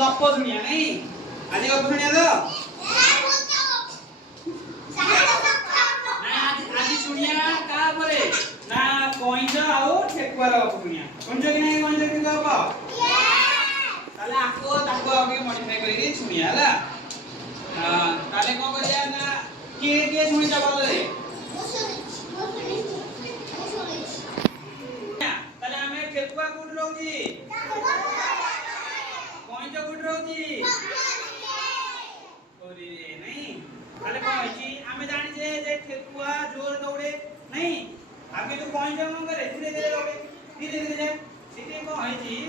गप सुनिया नहीं आज गप सुनिया तो ना आज सुनिया का परे ना कइंच आउ ठेकुआ गप सुनिया कइंच कि नहीं कइंच ठेकुआ गप ताले आको ताको आगे मॉडिफाई करी सुनिया हला हां ताले को करिया ना के सुनि जा बोले ताले हमें ठेकुआ कोड रहउची कइंच कोड रहउची ओरे नहीं ताले को होई हमें जानि जे ठेकुआ जोर दौड़े नहीं आगे तो कइंच मन करे धीरे धीरे दौड़े धीरे धीरे जाए सिटी को होई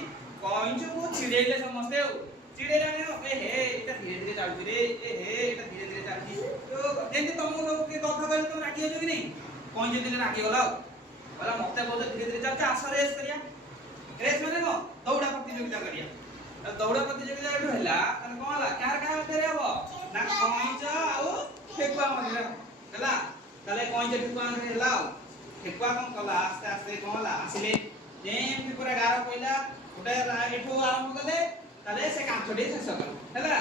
कइंच को छिड़ेले समझते हो चिड़ेला ने ए हे एटा धीरे धीरे चलती रे ए हे एटा धीरे धीरे चलती तो जेंति तुम लोग के कथा कहले तुम राखी हो कि नहीं कौन जे दिन राखी गला बोला मते बोल धीरे धीरे चल आस रेस करिया रेस माने को दौड़ा प्रतियोगिता करिया दौड़ा प्रतियोगिता एठो हला तने कोन हला कार कार तेरे हबो ना कौंच आउ ठेकुआ मने हला तले कौंच ठेकुआ मने हला ठेकुआ कोन कला आस्ते आस्ते कोन हला आसिले जेम पूरा गारो पहिला उठा एठो आरंभ कले ताले से काठडे शेष कल हैला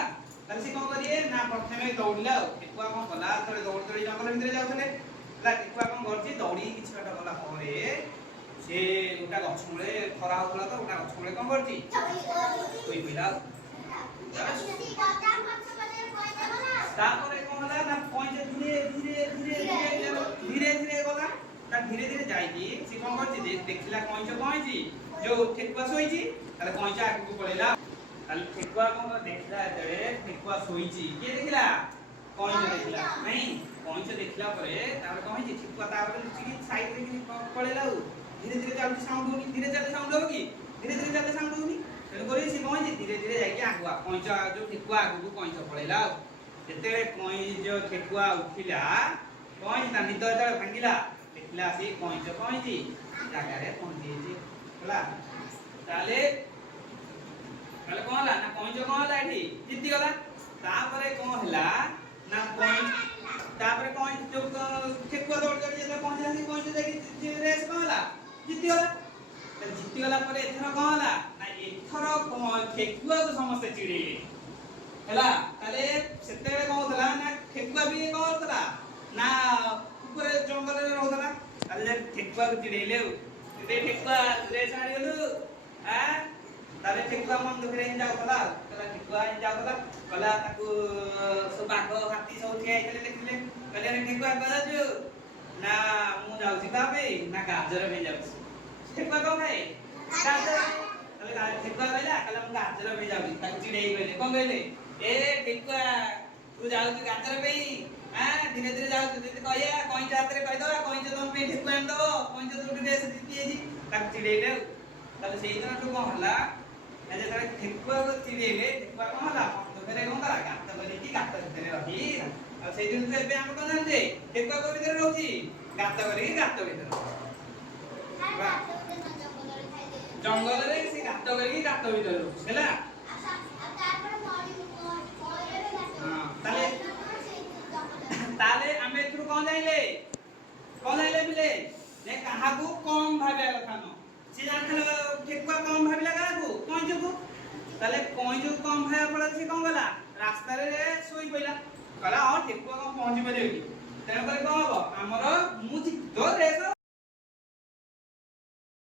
ताले से कोन करिए ना प्रथमे दौड़ला ठेकुआ कोन कला तळे दौड़ दौड़ी जंगल भितरे जाउथले ला ठेकुआ कोन करछि दौड़ी किछ काटा गला परे से उटा गछ मुळे खरा होतला तो उटा गछ मुळे कोन करछि कोइ पहिला तापरे कोन हला ना पॉइंट धीरे धीरे धीरे धीरे धीरे गला ता धीरे धीरे जाईकी से कोन करछि देखिला कइंच कइंची जो ठेकुआ सोइछि ताले कइंच आगु पळेला ताले ठेकुआ कोन देखला एतरे ठेकुआ सोइछि के देखिला कइंच देखिला नहीं कइंच देखला परे तापर कइंच ठेकुआ तापर लुचिकी साइड रे कि पळेला धीरे धीरे चालू साउंड होनी धीरे चले साउंड हो कि धीरे धीरे चले साउंड होनी तेन करी से कइंच धीरे धीरे जाईकी आगुआ कइंच जो ठेकुआ आगु कइंच पळेला जेतेले कइंच ठेकुआ उठिला कइंच ता निद एतले भांगिला देखला से कइंच कइंची जागा रे पहुंची होला ताले ताले कोन हला ना कइंच कोन हला एठी जित्ती गला तापरे कोन हला ना कइंच तापरे कइंच जो ठेकुआ दौड़ दौड़ जेते पहुंचला से कइंच जाकी रेस कोन हला जित्ती गला त जित्ती गला परे एथरा कोन हला ना एथरा ठेकुआ को समस्त चिड़ेले हला ताले सेतेले कोन होतला ना ठेकुआ भी कोन होतला ना ऊपर जंगल रे रहतला ताले ठेकुआ को चिड़ेले ते ठेकुआ रेस आड़ी गलु आ ताले ठेकुआ मन दुखरे जाउतला तला ठेकुआ जाउतला कला ताकू सब बाघ हाथी सब ठिया आइले देखिले कले रे ठेकुआ गजु ना मु जाउसी बाबे ना गाजर में जाउसी ठेकुआ को खाए गाजर तले ठेकुआ कहला कला मु गाजर में जाउसी ताकू चिड़ेई कहले कोन कहले ए ठेकुआ तू जाउसी गाजर पे हां धीरे धीरे जाउसी ते कहया कइंच हाथ रे कहि दो कइंच तुम पे ठेकुआ आन दो कइंच तू ड्रेस दिती ताकू चिड़ेइले ताले सेई दिन तो कोन हला जे ताले ठेकुआ को चिड़ेइले ठेकुआ कोन हला तो फेरे कोन करा गात करी की गात भितरे रही आ सेई दिन से बे हम कोन जानते ठेकुआ को भितरे रहउची गात करी गात भितरे जंगल रे से गात करी गात भितरे हैला ताले ताले हमें थ्रू कोन जाइले बिले ने कहा को कम भाबे कथा न से जानथले ठेकुआ कम भाबिला काकू कइंच को ताले कइंच कम भाया पड़ा से कोन गला रास्ता रे सोई पइला कला ठेकुआ कम पहुंची परे तेन पर को हबो हमर मु तो रेस